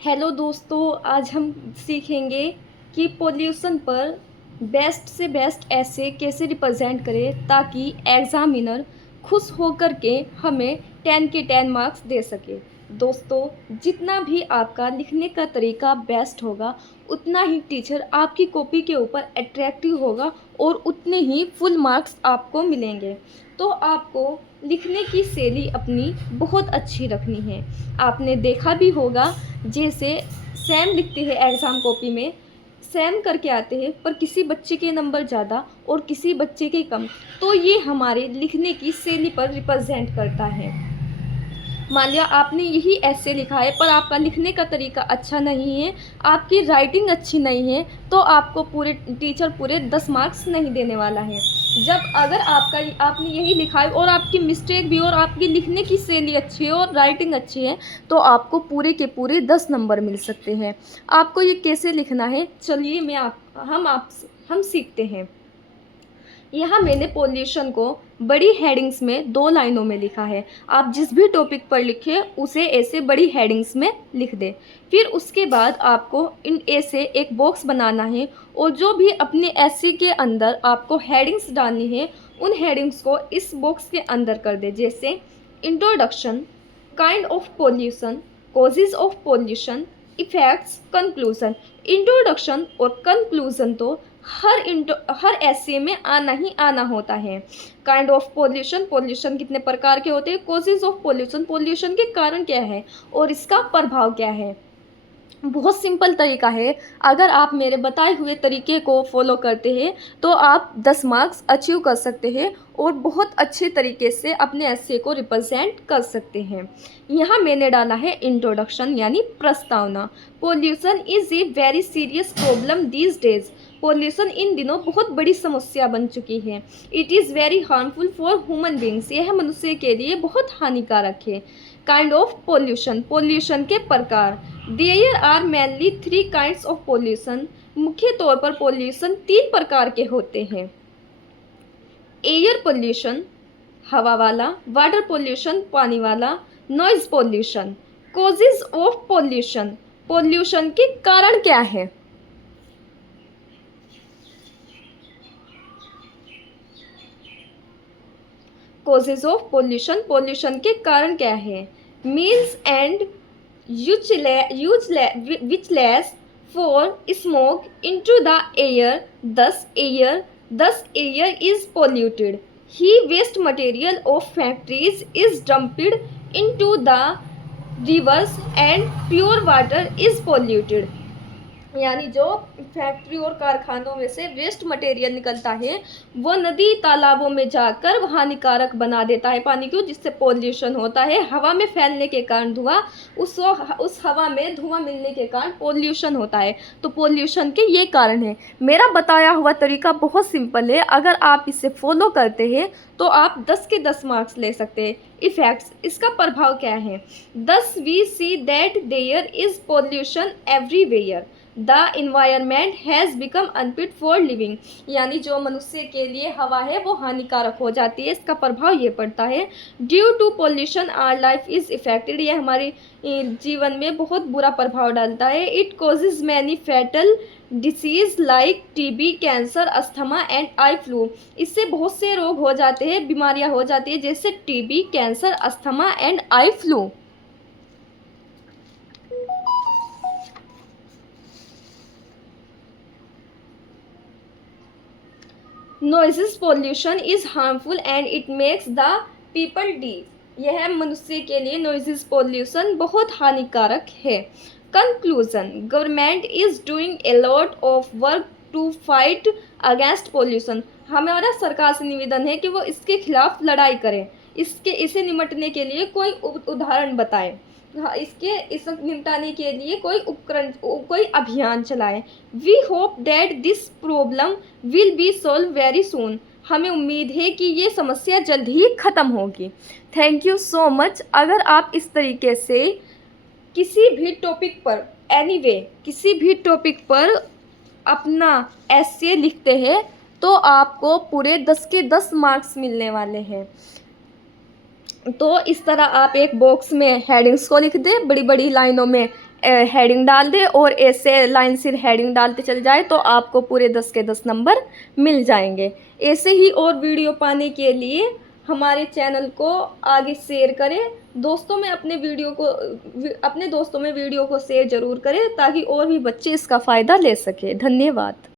Hello दोस्तों, आज हम सीखेंगे कि पोल्यूशन पर बेस्ट से बेस्ट ऐसे कैसे रिप्रेजेंट करें ताकि एग्ज़ामिनर खुश होकर के हमें 10 के 10 मार्क्स दे सके। दोस्तों, जितना भी आपका लिखने का तरीका बेस्ट होगा उतना ही टीचर आपकी कॉपी के ऊपर अट्रैक्टिव होगा और उतने ही फुल मार्क्स आपको मिलेंगे। तो आपको लिखने की शैली अपनी बहुत अच्छी रखनी है। आपने देखा भी होगा, जैसे सेम लिखते हैं एग्ज़ाम कॉपी में, सेम करके आते हैं पर किसी बच्चे के नंबर ज़्यादा और किसी बच्चे के कम, तो ये हमारे लिखने की शैली पर रिप्रेजेंट करता है। मान लिया आपने यही ऐसे लिखा है पर आपका लिखने का तरीका अच्छा नहीं है, आपकी राइटिंग अच्छी नहीं है, तो आपको टीचर पूरे 10 मार्क्स नहीं देने वाला है। जब अगर आपने यही लिखा है और आपकी मिस्टेक भी और आपकी लिखने की शैली अच्छी है और राइटिंग अच्छी है, तो आपको पूरे के पूरे 10 नंबर मिल सकते हैं। आपको ये कैसे लिखना है, चलिए हम सीखते हैं। यहाँ मैंने पोल्यूशन को बड़ी हेडिंग्स में 2 लाइनों में लिखा है। आप जिस भी टॉपिक पर लिखें उसे ऐसे बड़ी हेडिंग्स में लिख दें। फिर उसके बाद आपको इन ऐसे एक बॉक्स बनाना है और जो भी अपने ऐसे के अंदर आपको हेडिंग्स डालनी है उन हेडिंग्स को इस बॉक्स के अंदर कर दें। जैसे introduction, kind of pollution, causes of pollution, effects, conclusion. Introduction और कंक्लूजन तो हर ऐसे में आना ही आना होता है। काइंड ऑफ पोल्यूशन, पोल्यूशन कितने प्रकार के होते हैं, कॉजेज ऑफ पोल्यूशन, पोल्यूशन के कारण क्या है और इसका प्रभाव क्या है। बहुत सिंपल तरीका है, अगर आप मेरे बताए हुए तरीके को फॉलो करते हैं तो आप 10 मार्क्स अचीव कर सकते हैं और बहुत अच्छे तरीके से अपने एस्से को रिप्रेजेंट कर सकते हैं। यहाँ मैंने डाला है इंट्रोडक्शन यानी प्रस्तावना। Pollution is a very serious problem these days. Pollution in दिनों बहुत बड़ी समस्या बन चुकी है। It is very harmful for human beings. यह मनुष्य के लिए बहुत हानिकारक है। काइंड ऑफ पोल्यूशन, पोल्यूशन के प्रकार। There are mainly 3 kinds of pollution. मुख्य तौर पर पोल्यूशन 3 प्रकार के होते हैं। एयर पोल्यूशन, हवा वाला, वाटर पोल्यूशन, पानी वाला, noise pollution. Causes of pollution, pollution के कारण क्या है। कॉजेज ऑफ पोल्यूशन, पोल्यूशन के कारण क्या है। Means and which less for smoke into the air, thus air is polluted. Waste material of factories is dumped into the rivers and pure water is polluted. यानी जो factory और कारखानों में से वेस्ट मटेरियल निकलता है वो नदी तालाबों में जाकर हानिकारक बना देता है पानी को, जिससे पोल्यूशन होता है। हवा में फैलने के कारण धुआं, उस हवा में धुआं मिलने के कारण पोल्यूशन होता है। तो पोल्यूशन के ये कारण है। मेरा बताया हुआ तरीका बहुत सिंपल है, अगर आप इसे फॉलो करते हैं तो आप 10 के 10 मार्क्स ले सकते हैं। इफेक्ट्स, इसका प्रभाव क्या है। Thus we see that there is pollution everywhere, the environment has become unfit for living. यानी जो मनुष्य के लिए हवा है वो हानिकारक हो जाती है, इसका प्रभाव ये पड़ता है। Due to pollution our life is effected, ये हमारे जीवन में बहुत बुरा प्रभाव डालता है। It causes many fatal disease like TB, cancer, asthma and eye flu. इससे बहुत से रोग हो जाते हैं, बीमारियां हो जाती है, जैसे TB, cancer, asthma and eye flu. Noise pollution is harmful and it makes the people deaf. यह मनुष्य के लिए नॉइज़ पोल्यूशन बहुत हानिकारक है। Conclusion, government is doing a lot of work to fight against pollution. हमारा सरकार से निवेदन है कि वो इसके खिलाफ लड़ाई करें, इसे निपटने के लिए कोई उदाहरण बताएं। इस निपटाने के लिए कोई उपकरण, कोई अभियान चलाएं। We hope that this problem will be solve very soon. हमें उम्मीद है कि ये समस्या जल्द ही ख़त्म होगी। Thank you so much. अगर आप इस तरीके से किसी भी टॉपिक पर किसी भी टॉपिक पर अपना एस्से लिखते हैं तो आपको पूरे 10 के 10 मार्क्स मिलने वाले हैं। तो इस तरह आप एक बॉक्स में हेडिंग्स को लिख दें, बड़ी बड़ी लाइनों में हेडिंग डाल दें और ऐसे लाइन से हेडिंग डालते चले जाए तो आपको पूरे 10 के 10 नंबर मिल जाएंगे। ऐसे ही और वीडियो पाने के लिए हमारे चैनल को आगे शेयर करें, दोस्तों में अपने दोस्तों में वीडियो को शेयर ज़रूर करें ताकि और भी बच्चे इसका फ़ायदा ले सकें। धन्यवाद।